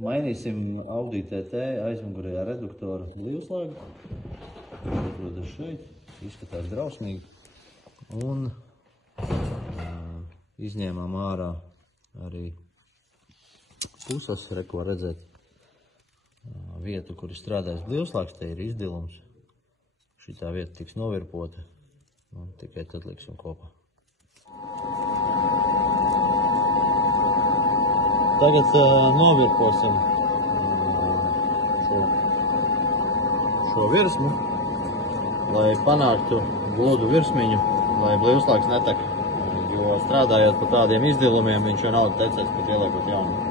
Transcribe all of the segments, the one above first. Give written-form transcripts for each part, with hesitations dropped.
Mainīsim Audi TT aizmugurējā reduktora līvslāgu. Atrodas šeit, izskatās drausmīgi. Un izņēmām ārā arī puses, ko redzēt vietu, kur ir strādājis līvslāgs, te ir izdilums. Šitā vieta tiks novirpota un tikai tad liksim kopā. Tagad novirposim šo virsmu, lai panāktu gludu virsmiņu, lai līvslāgs netek, jo strādājot pa tādiem izdilumiem, viņš vienalga tecēs, pat ieliekot jaunu.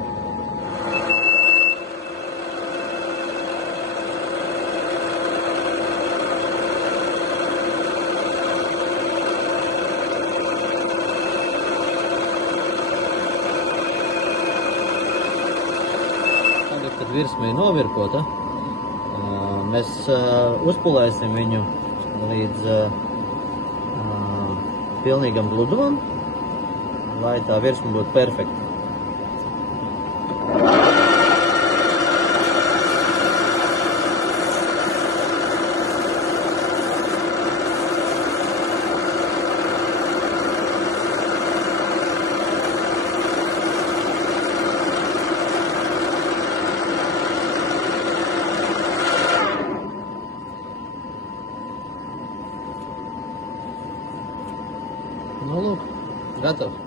Kad virsma ir novirpota, mēs uzpulēsim viņu līdz pilnīgam gludumam, lai tā virsma būtu perfekta. Nu, lūk, gatavs.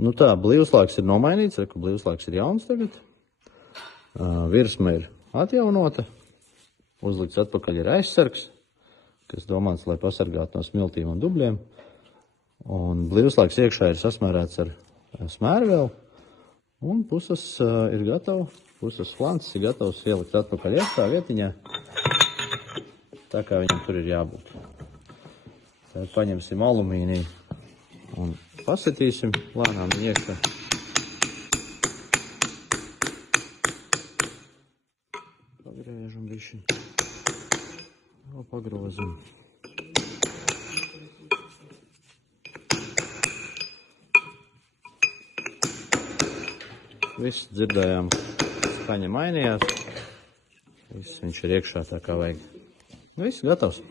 Nu tā, blīvslāgs ir nomainīts, reku blīvslāgs ir jauns tagad. Virsma ir atjaunota, uzlikts atpakaļ ir aizsargs, kas domāts, lai pasargātu no smiltīm un dubļiem. Un blīvslāgs iekšā ir sasmērēts ar smērvēlu, un puses ir gatava, puses flances ir gatavs ielikt atpakaļ iekšā vietiņā, tā kā viņam tur ir jābūt. Tad paņemsim alumīniju un pasitīsim lēnām iekšā. Pagriežam bišķiņ. Vēl pagrozam. Viss dzirdējām, skaņa mainījās. Viss viņš ir iekšā tā kā vajag. Viss gatavs.